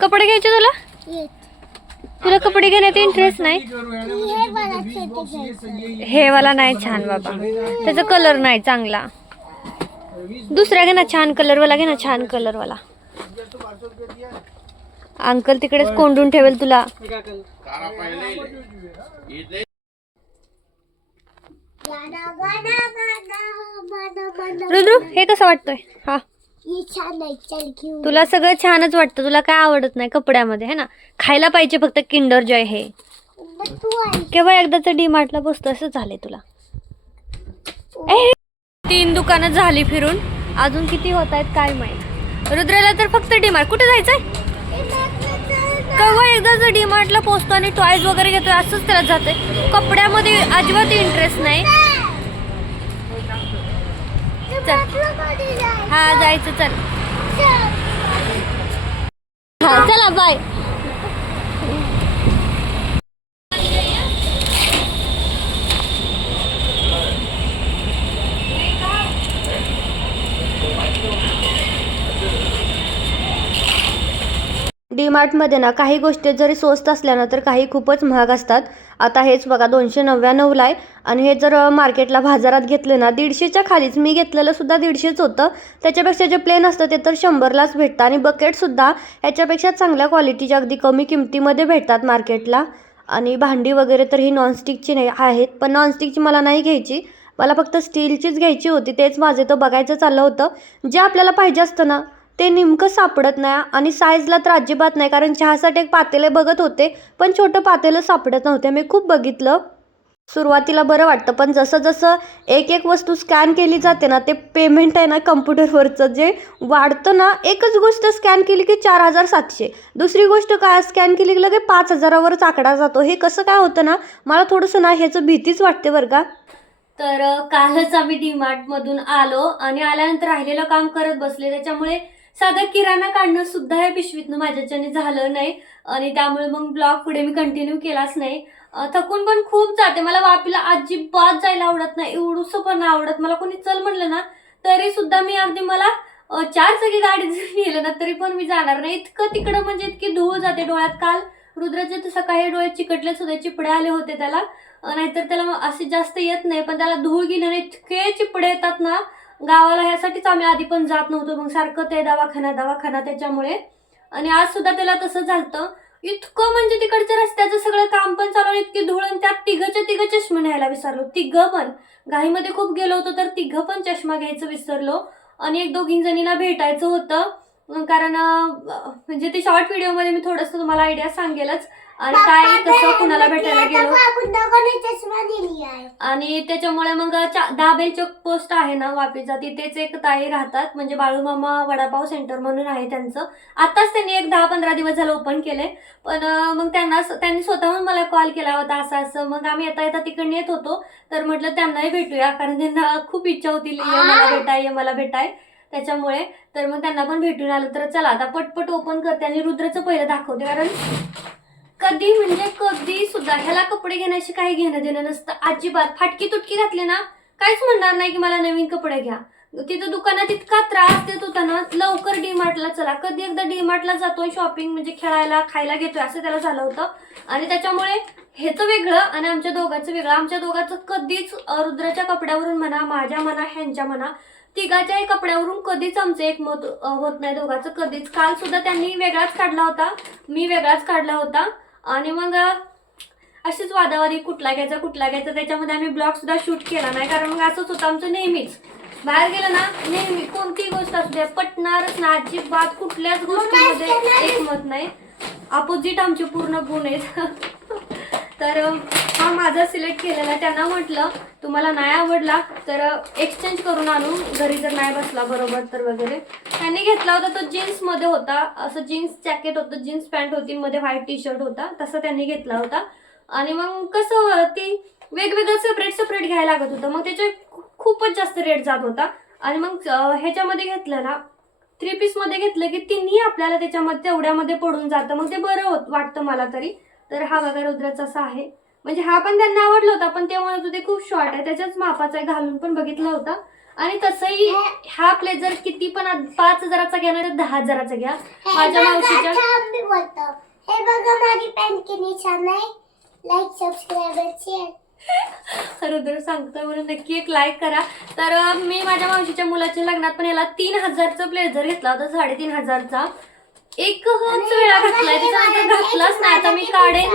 कपडे घ्यायचे तुला? तुला कपडे घेण्यात इंटरेस्ट नाही? हे वाला नाही छान बाबा. त्याचा कलर नाही चांगला. दुसरा घे ना छान कलर वाला घे ना छान कलर वाला. अंकल तिकडेच कोंडून ठेवेल तुला. रुद्रू हे कसं वाटतोय? हा. तुला सगळं छानच वाटतं. तुला काय आवडत नाही कपड्यामध्ये है ना? खायला पाहिजे फक्त किंडर जॉय हे. केव्हा एकदाच डी मार्टला बसतो असं झालंय तुला. तीन दुकानं झाली फिरून. अजून किती होत आहेत काय माहीत. रुद्राला तर फक्त डी मार्ट कुठे जायचंय? केव्हा एकदा डी मार्टला पोचतो आणि टॉयज वगैरे घेतो असंच त्याला जाते कपड्यामध्ये अजिबात इंटरेस्ट नाही. चल. हा जायचं चल. हा चला बाय डी मार्टमध्ये ना काही गोष्टी जरी स्वस्त असल्या ना तर काही खूपच महाग असतात. आता हेच बघा दोनशे नव्याण्णवला आहे. आणि हे जर मार्केटला बाजारात घेतलं ना दीडशेच्या खालीच मी घेतलेलं सुद्धा दीडशेच होतं. त्याच्यापेक्षा जे प्लेन असतं ते तर शंभरलाच भेटतं. आणि बकेटसुद्धा ह्याच्यापेक्षा चांगल्या क्वालिटीच्या अगदी कमी किमतीमध्ये भेटतात मार्केटला आणि भांडी वगैरे तर ही नॉनस्टिकची नाही आहेत. पण नॉनस्टिकची मला नाही घ्यायची. मला फक्त स्टीलचीच घ्यायची होती. तेच माझे तर बघायचं चाललं होतं. जे आपल्याला पाहिजे असतं ना ते नेमकं सापडत नाही आणि साईजला तर अजिबात नाही कारण चहासाठी एक पातेले बघत होते पण छोटं पातेलं सापडत नव्हते. मी खूप बघितलं. सुरुवातीला बरं वाटतं पण जसं जसं एक एक वस्तू स्कॅन केली जाते ना ते पेमेंट आहे ना कम्प्युटरवरचं जे वाढतं ना एकच गोष्ट स्कॅन केली की चार हजार सातशे. दुसरी गोष्ट काय स्कॅन केली की लगे पाच हजारावरच आकडा जातो. हे कसं काय होतं ना मला थोडंसं ना ह्याचं भीतीच वाटते बरं का. तर कालच आम्ही डी आलो आणि आल्यानंतर राहिलेलं काम करत बसले. त्याच्यामुळे साधं किराणा काढणं सुद्धा या पिशवीतनं माझ्याच्याने झालं नाही. आणि त्यामुळे मग ब्लॉग पुढे मी कंटिन्यू केलाच नाही. थकून पण खूप जाते. मला वापीला अजिबात जायला आवडत नाही. एवढंसं पण आवडत. मला कोणी चल म्हणलं ना तरी सुद्धा मी अगदी मला चार चाकी गाडी जरी नेलं ना तरी पण मी जाणार नाही. इतकं तिकडं म्हणजे इतकी धूळ जाते डोळ्यात. काल रुद्राचे तर सकाळी डोळे चिकटले सुद्धा चिपडे आले होते त्याला. नाहीतर त्याला असे जास्त येत नाही. पण त्याला धूळ गेल्याने इतके चिपडे येतात ना गावाला ह्यासाठीच आम्ही आधी पण जात नव्हतो. मग सारखं ते दवाखाना दवाखाना त्याच्यामुळे. आणि आज सुद्धा त्याला तसं झालं इतकं म्हणजे तिकडच्या रस्त्याचं सगळं काम पण चालू इतकी धूळ आणि त्यात तिघच्या तिघं चष्मा न्यायला विसरलो. तिघं पण. घाईमध्ये खूप गेलो होतो तर तिघं पण चष्मा घ्यायचं विसरलो. आणि एक दोघीं जणीला भेटायचं होतं. कारण म्हणजे ते शॉर्ट व्हिडिओमध्ये मी थोडंसं तुम्हाला आयडिया सांगेलच. आणि काय कसं कुणाला भेटायला गेलो? आणि त्याच्यामुळे मग दाबेल चौक पोस्ट आहे ना वापीचा तिथेच एक ताई राहतात. म्हणजे बाळूमामा वडापाव सेंटर म्हणून आहे त्यांचं. आताच त्यांनी एक दहा पंधरा दिवस झालं ओपन केलंय. पण मग त्यांना त्यांनी स्वतःहून मला कॉल केला होता असं असं. मग आम्ही येता येता तिकडे येत होतो. तर म्हटलं त्यांनाही भेटूया कारण त्यांना खूप इच्छा होती मला भेटाय मला भेटाय. त्याच्यामुळे तर मग त्यांना पण भेटून आलं. तर चला आता पटपट ओपन करते आणि रुद्राचं पहिलं दाखवते कारण कधी म्हणजे कधी सुद्धा ह्याला कपडे घेण्याशी काही घेणं देणं नसतं. अजिबात. फाटकी तुटकी घातली ना काहीच म्हणणार नाही की मला नवीन कपडे घ्या. तिथं दुकानात इतका त्रास देत होता ना लवकर डी मार्टला चला. कधी एकदा डी मार्टला जातोय शॉपिंग म्हणजे खेळायला खायला घेतोय असं त्याला झालं होतं. आणि त्याच्यामुळे ह्याचं वेगळं आणि आमच्या दोघांचं वेगळं. आमच्या दोघांचं कधीच रुद्राच्या कपड्यावरून म्हणा माझ्या म्हणा ह्यांच्या म्हणा तिघाच्याही कपड्यावरून कधीच आमचं एक मत होत नाही दोघांचं कधीच. काल सुद्धा त्यांनी वेगळाच काढला होता. मी वेगळाच काढला होता. आणि मग अशीच वादावादी कुठला घ्यायचा कुठला घ्यायचा त्याच्यामध्ये आम्ही ब्लॉग सुद्धा शूट केला नाही. कारण मग असंच होतं आमचं नेहमीच. बाहेर गेलं ना नेहमी कोणतीही गोष्ट असू द्या पटणारच ना अजिबात कुठल्याच गोष्टीमध्ये एकमत नाही. अपोजिट आमचे पूर्ण गुण आहेत. तर हा माझा सिलेक्ट केलेला. त्यांना म्हटलं तुम्हाला नाही आवडला तर एक्सचेंज करून आणू. घरी जर नाही बसला बरोबर तर वगैरे. त्यांनी घेतला होता तो जीन्समध्ये होता. असं जीन्स जॅकेट होतं जीन्स पॅन्ट होती मध्ये व्हाईट टी शर्ट होता. तसं त्यांनी घेतला होता. आणि मग कसं ती वेगवेगळं सेपरेट सेपरेट घ्यायला लागत होतं. मग त्याचे खूपच जास्त रेट जात होता. आणि मग ह्याच्यामध्ये घेतलं ना थ्री पीसमध्ये घेतलं की तिन्ही आपल्याला त्याच्यामध्ये तेवढ्यामध्ये पडून जातं. मग ते बरं होत वाटतं मला तरी. तर हा बघा रुद्राचा असा आहे. म्हणजे हा पण त्यांना आवडला होता पण ते म्हणत होते खूप शॉर्ट आहे. त्याच्याच मापाचा घालून पण बघितला होता. आणि तसंही हा प्लेजर किती पण पाच हजाराचा घ्या नाही तर दहा हजाराचा घ्या. माझ्या मावशीच्या मी बोलतो. हे बघा माझी पॅन्ट किती छान आहे. लाईक सबस्क्राईब शेअर रुद्र सांगतोय म्हणून नक्की एक लाईक करा. तर मी माझ्या मावशीच्या मुलाच्या लग्नात पण याला तीन हजारचा ब्लेझर घेतला होता साडेतीन हजारचा. एकच वेळा घातलाय त्याच्यानंतर घातलाच नाही आता मी काढेन.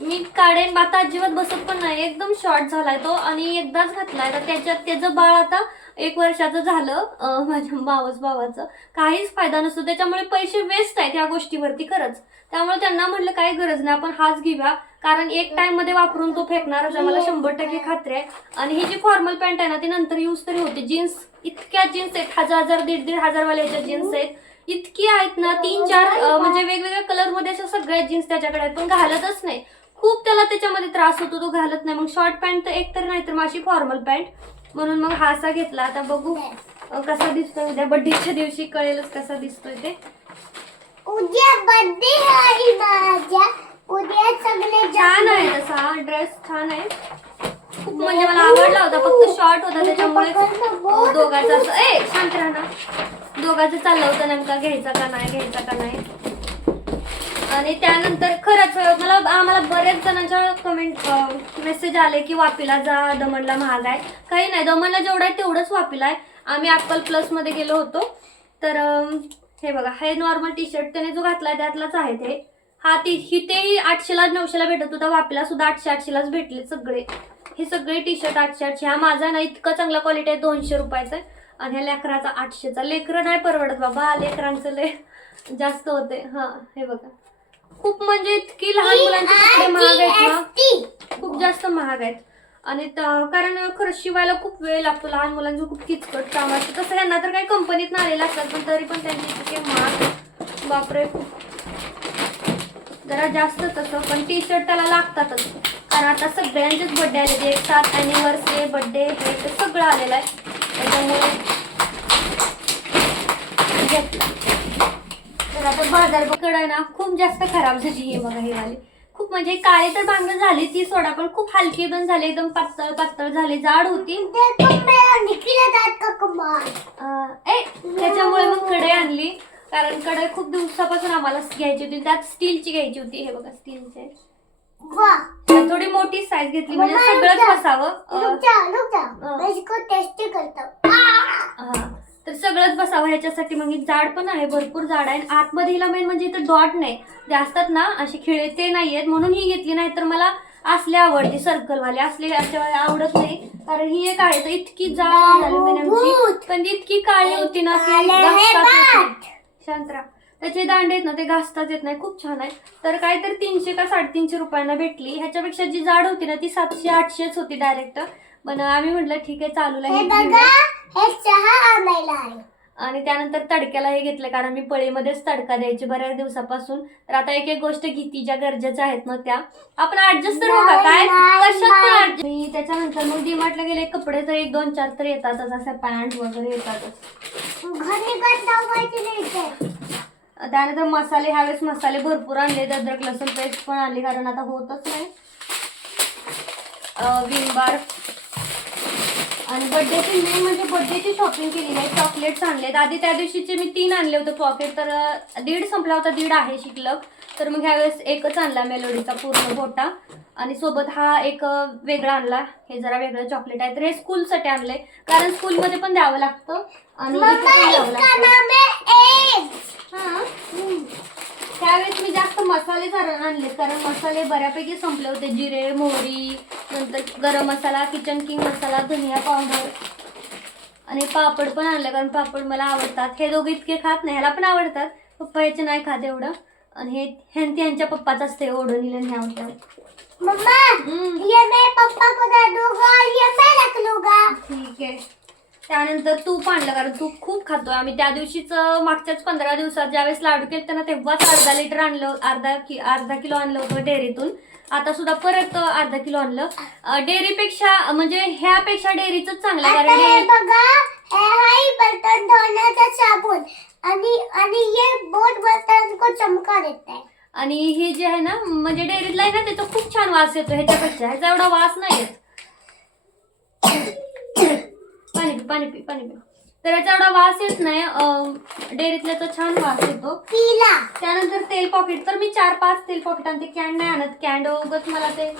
मी काढेन आता अजिबात बसत पण नाही एकदम शॉर्ट झालाय तो आणि एकदाच घातलाय. तर त्याच्यात त्याचं बाळ आता एक वर्षाचं झालं अं, माझ्या मावस भावाचं. काहीच फायदा नसतो त्याच्यामुळे पैसे वेस्ट आहेत या गोष्टीवरती खरंच. त्यामुळे त्यांना म्हटलं काही गरज नाही आपण हाच घेऊया. कारण एक टाइममध्ये वापरून तो फेकणारच मला शंभर टक्के खात्री आहे. आणि ही जी फॉर्मल पॅन्ट आहे ना ती नंतर यूज तरी होते. जीन्स इतक्या जीन्स आहेत. हजार हजार दीड दीड हजार वाल्याच्या जीन्स आहेत. इतकी आहेत ना तीन चार म्हणजे वेगवेगळ्या कलरमध्ये अशा सगळ्या जीन्स त्याच्याकडे आहेत पण घालतच नाही. खूप त्याला त्याच्यामध्ये त्रास होतो तो घालत नाही. मग शॉर्ट पॅन्ट तर एक तर नाही तर माझी फॉर्मल पॅन्ट म्हणून मग हा असा घेतला. आता बघू कसा दिसतोय. उद्या बड्डेच्या दिवशी कळेलच कसा दिसतोय ते. उद्या बर्थडे आहे माझ्या. उद्या सगळे छान आहे तसा ड्रेस छान आहे. खूप म्हणजे मला आवडला होता फक्त शॉर्ट होता त्याच्यामुळे दोघांचं असं. ए शांत राहा ना. दोघांचं चाललं होतं नेमका घ्यायचा का नाही घ्यायचा का नाही. आणि त्यानंतर खरंच मला आम्हाला बऱ्याच जणांच्या कमेंट मेसेज आले की वापीला जा दमणला महाग आहे. काही नाही दमणला जेवढं आहे तेवढंच वापीला आहे. आम्ही ॲपल प्लसमध्ये गेलो होतो. तर हे बघा हे नॉर्मल टी शर्ट त्याने जो घातलाय त्यातलाच आहे ते. हा ती ही तेही आठशेला नऊशेला भेटत होता. वापीला सुद्धा आठशे आठशेलाच भेटले सगळे. हे सगळे टी शर्ट आठशे आठशे. हा माझा ना इतका चांगला क्वालिटी आहे दोनशे रुपयाचा आहे. आणि ह्या लेकराचा आठशेचा. लेकरं नाही परवडत बाबा लेकरांचं ले जास्त होते. हा हे बघा. खूप म्हणजे इतकी लहान मुलांची कपडे महाग आहेत ना. खूप जास्त महाग आहेत. आणि कारण खरंच शिवायला खूप वेळ लागतो. लहान मुलांचं खूप किचकट काम असतं तसं यांना तर काही कंपनीत आलेलं असतात पण तरी पण त्यांची इतके महाग. बापरे. खूप जरा जास्त तसं पण टी शर्ट त्याला लागतातच. कारण आता सगळ्यांचेच बड्डे आले एक सात अॅनिव्हर्सरी बड्डे हे ते सगळं आलेलं आहे. त्याच्यामुळे घेतला तर आता बाजारकडे आहे ना खूप जास्त खराब झाली हे बघा हे वाली. खूप म्हणजे काळी तर बांगड झाली ती सोडा पण खूप हलकी पण झाली एकदम पातळ पातळ झाली जाड होती. त्याच्यामुळे मग कढई आणली. कारण कढई खूप दिवसापासून आम्हाला घ्यायची होती. त्यात स्टीलची घ्यायची होती. हे बघा स्टीलचे. थोडी मोठी साईज घेतली म्हणजे सगळंच जा. बसावं. जा जा. तर सगळंच बसावं ह्याच्यासाठी. मग ही जाड पण आहे भरपूर जाड आहे. आतमध्ये हिला मेन म्हणजे इथं डॉट नाही. ते असतात ना असे खिळे ते नाही आहेत म्हणून ही घेतली नाही तर मला असले आवडते सर्कलवाले असले असे आवडत नाही. कारण ही एक आहे तर इतकी जाड झाली पण ती इतकी काळी होती ना की आले घासताच येत नाही. बाट. शांत राहा त्याचे दांडे आहेत ना ते घासताच येत नाही. खूप छान आहे तर काहीतरी तीनशे का साडेतीनशे रुपयांना भेटली. ह्याच्यापेक्षा जी जाड होती ना ती सातशे आठशेच होती डायरेक्ट पण आम्ही म्हटलं ठीक आहे चालूला हे आणि त्यानंतर तडक्याला हे घेतलं कारण मी पळीमध्येच तडका द्यायची बऱ्याच दिवसापासून. तर आता एक एक गोष्ट घेतली ज्या गरजेच्या आहेत ना त्या. आपण ऍडजस्ट तर होता काय? कशात पण नाही. adjust- मी त्याच्यानंतर मग डीमार्टला गेले कपडे तर एक दोन चार तर येतातच. असे पॅन्ट वगैरे येतातच. घरी पण लावायची नाही ते. त्यानंतर मसाले ह्यावेळेस मसाले भरपूर आणले. अद्रक लसूण पेस्ट पण आणली कारण आता होतच नाही. अं, विम बार आणि बड्डेची मेन म्हणजे बड्डेची शॉपिंग केली आहे. चॉकलेट्स आणलेत. आधी त्या दिवशीचे मी तीन आणले होते पॉकेट तर दीड संपला होता दीड आहे शिल्लक. तर मग ह्यावेळेस एकच आणला मेलोडीचा पूर्ण गोटा. आणि सोबत हा एक वेगळा आणला. हे जरा वेगळं चॉकलेट आहे. तर हे स्कूलसाठी आणले. कारण स्कूलमध्ये पण द्यावं लागतं. आणि द्यावं लागतं. हां त्यावेळेस मी जास्त मसाले आणले कारण मसाले बऱ्यापैकी संपले होते. जिरे मोहरी नंतर गरम मसाला किचन किंग मसाला धनिया पावडर आणि पापड पण आणले कारण पापड मला आवडतात. हे दोघे इतके खात नाही ह्याला पण आवडतात. पप्पा ह्याचे नाही खात एवढं. आणि हे ह्यां त्यांच्या पप्पाच असते ओढून हिला न्याव त्याव मम्मा. ये मैं पापा को दे दूंगा ये मैं रख लूंगा ठीक आहे. त्यानंतर तूप आणलं कारण तूप खूप खातोय. आम्ही त्या दिवशीच मागच्याच पंधरा दिवसात ज्यावेळेस लाडू केले ना तेव्हाच अर्धा लिटर आणलं अर्धा कि अर्धा किलो आणलं होतं डेअरीतून. आता सुद्धा परत अर्धा किलो आणलं. डेअरीपेक्षा म्हणजे ह्यापेक्षा डेअरीच चांगलं कारण हे हे आणि आणि ये बोट बर्तन को चमका देता है आणि हे जे आहे ना म्हणजे डेअरीतला आहे ना त्याचा खूप छान वास येतो ह्याच्यापेक्षा. ह्याचा एवढा वास नाही येत. पाणी पी. पाणी पी. तर याचा एवढा वास येत नाही डेअरीतल्याचा छान वास येतो. त्यानंतर तेल पॉकेट तर मी चार पाच तेल पॉकेट आणते. कॅन नाही आणत. कॅन्ड उगत मला ते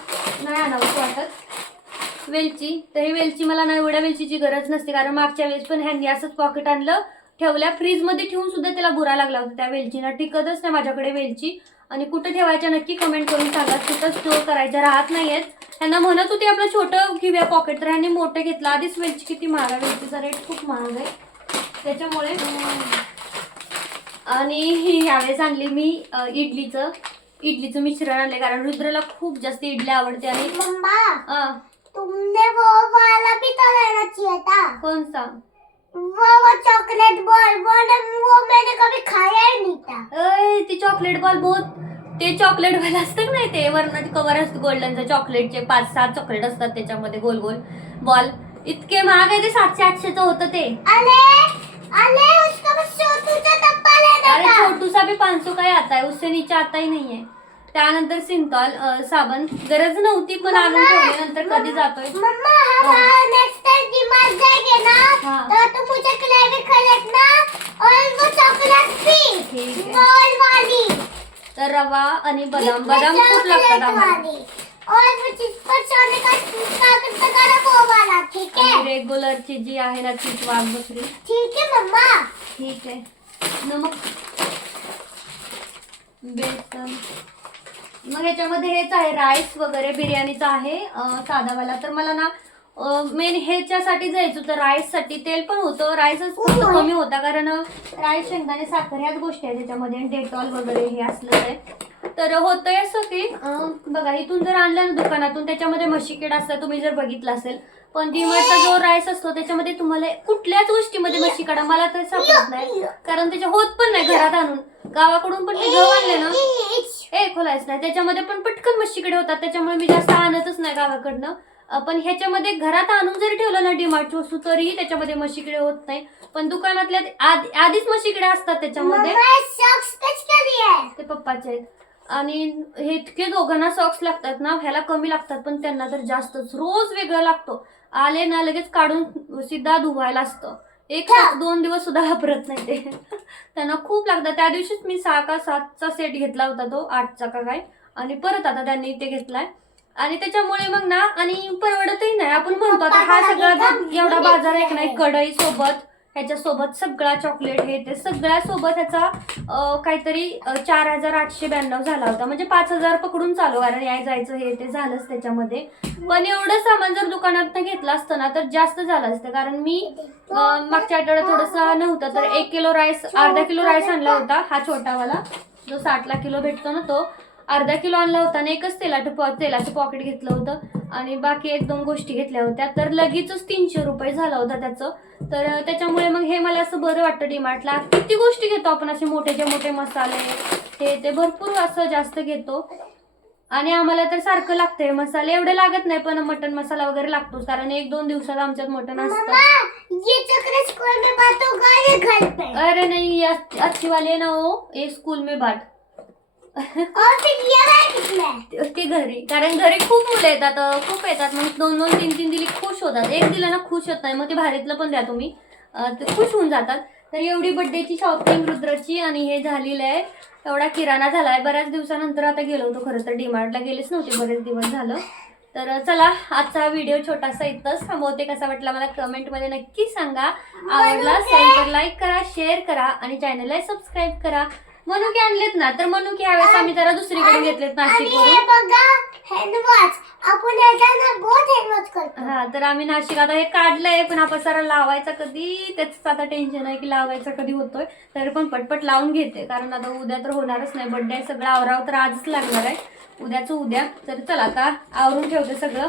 नाही आणावंच वाटत. वेलची. तर ही वेलची मला नाही एवढ्या वेलचीची गरज नसते. कारण मागच्या वेळेस पण ह्यांनी असंच पॉकेट आणलं ठेवल्या. फ्रीजमध्ये ठेवून सुद्धा त्याला बुरा लागला होता. त्या वेलचीला टिकतच नाही माझ्याकडे वेलची. आणि कुठं ठेवायच्या नक्की कमेंट करून सांगा. कुठं स्टोअर करायच्या राहत नाहीयेत. त्यांना म्हणत होते आपलं छोटं घेऊया पॉकेट तर ह्यांनी मोठं घेतलं. आधीच वेलची किती महाग आहे वेलचीचा रेट खूप महाग आहे. त्याच्यामुळे आणि ह्यावेळेस आणली मी इडलीचं. इडलीचं मिश्रण आणले कारण रुद्रला खूप जास्त इडली आवडते आणि तुमने वो वाला भी तो लेना चाहिए था कौन सा वो वो चॉकलेट बॉल वो मैंने कभी खाया ही नहीं था अय ते चॉकलेट बॉल बहुत ते चॉकलेट बॉल असतं का नाही ते? वरनं कवर असतं गोल्डनचं चॉकलेटचे पाच सात चॉकलेट असतात त्याच्यामध्ये गोल गोल. बॉल इतके महाग आहे ते सातशे आठशेचं होतं ते. अरे अरे उसका बस छोटूचा डब्बा लेना अरे था छोटू सा भी पाच सौ का ही आता है उससे नीचे आता ही नहीं है त्यानंतर सिंतॉल अ, साबण. गरज नव्हती पण आणून ठेवले. नंतर कधी जातोय? ना? तर रवा आणि बदाम बदाम खूप लागतात आम्हाला है है रेग्युलरची जी आहे ना तीच वाघ बकरी ठीक है मम्मा ठीक आहे नमक बेसन मग ह्याच्यामध्ये हेच आहे राईस वगैरे बिर्याणीचं आहे साधावाला तर मला ना मेन ह्याच्यासाठी जायचं होतं राईससाठी तेल पण होतं राईसच फक्त कमी होता कारण राईस शेंगदाणे साखर ह्याच गोष्टी आहेत त्याच्यामध्ये डेटॉल वगैरे हे असलं आहे तर होतंय असं की बघा इथून जर आणलं ना दुकानातून त्याच्यामध्ये म्हशीकेड असतं तुम्ही जर बघितलं असेल पण डीमार्टचा जो राईस असतो त्याच्यामध्ये तुम्हाला कुठल्याच गोष्टीमध्ये म्हशीकडा मला तर सापडत नाही. कारण त्याच्या होत पण नाही घरात आणून. गावाकडून पण ते गहू आणले ना. ए खोलायच नाही. त्याच्यामध्ये पण पटकन म्हशीकडे होतात. त्याच्यामुळे मी जास्त आणतच नाही गावाकडनं. पण ह्याच्यामध्ये घरात आणून जरी ठेवलं ना डिमार्टची वस्तू तरीही त्याच्यामध्ये म्हशीकडे होत नाही. पण दुकानातल्या आधी- आधीच म्हशीकडे असतात त्याच्यामध्ये. ते पप्पाचे आहेत. आणि हे इतके दोघांना सॉक्स लागतात ना ह्याला कमी लागतात पण त्यांना तर जास्तच. रोज वेगळा लागतो. आले ना लगेच काढून सिधा धुवायला असतं. एक सॉक्स दोन दिवस सुद्धा वापरत नाही ते. त्यांना खूप लागतात. त्या दिवशीच मी सहा का सातचा सेट घेतला होता तो आठचा का काय. आणि परत आता त्यांनी ते घेतलाय. आणि त्याच्यामुळे मग ना आणि परवडतही नाही. आपण म्हणतो आता हा सगळा जर एवढा बाजार आहे की नाही? कढई सोबत ह्याच्या सोबत सगळा चॉकलेट हे ते सगळ्या सोबत ह्याचा काहीतरी चार हजार आठशे ब्याण्णव झाला होता. म्हणजे पाच हजार पकडून चालू. कारण याय जायचं हे ते झालंच त्याच्यामध्ये. पण एवढं सामान जर दुकानात घेतलं असतं ना तर जास्त झालं असतं. कारण मी मागच्या आठवड्यात थोडंसं नव्हतं तर एक किलो राईस अर्धा किलो राईस आणला होता हा छोटावाला जो साठला किलो भेटतो ना तो. अर्धा किलो आणला होता आणि एकच तेलाचं पॉ तेलाचं पॉकेट घेतलं होतं. आणि बाकी एक दोन गोष्टी घेतल्या होत्या. तर लगेचच तीनशे रुपये झाला होता त्याचं. तर त्याच्यामुळे मग हे मला असं बरं वाटतं डीमार्टला किती गोष्टी घेतो आपण असे मोठेचे मोठे मसाले. हे ते भरपूर असं जास्त घेतो. आणि आम्हाला तर सारखं लागतंय मसाले. एवढे लागत नाही पण मटन मसाला वगैरे लागतोच. कारण एक दोन दिवसात आमच्यात मटन असतं. अरे नहीं ये अच्छी अच्छी वाली है ना वो ये स्कूल में बाट और फिर ये है किसमें ते घरी. कारण घरी खूप मुलं येतात खूप येतात. मग दोन दोन तीन तीन दिली खुश होतात. एक दिलं ना खुश होत नाही मग ते भारीतलं पण द्या तुम्ही. खुश होऊन जातात. तर एवढी बड्डेची शॉपिंग रुद्रची आणि हे झालेलं आहे. एवढा किराणा झाला आहे बऱ्याच दिवसानंतर आता गेलो होतो. खरं तर डीमार्टला गेलेच नव्हते. बरेच दिवस झालं. तर चला आजचा व्हिडिओ छोटासा इथंच थांबवते. कसा वाटला मला कमेंटमध्ये नक्की सांगा. आवडला असेल तर लाईक करा शेअर करा आणि चॅनलला सबस्क्राईब करा. मनुके आणलेत ना तर मनुके यावेळेस आम्ही जरा दुसरीकडे घेतलेत नाशिकवरून. हे हा तर आम्ही नाशिक आता हे काढलंय पण आपण सारा लावायचा कधी? त्याच आता टेन्शन आहे की लावायचा कधी होतोय. तरी पण पटपट लावून घेते कारण आता उद्या तर होणारच नाही. बड्डे सगळं आवराव तर आजच लागणार आहे. उद्याचं उद्या. तर चला आता आवरून ठेवते सगळं.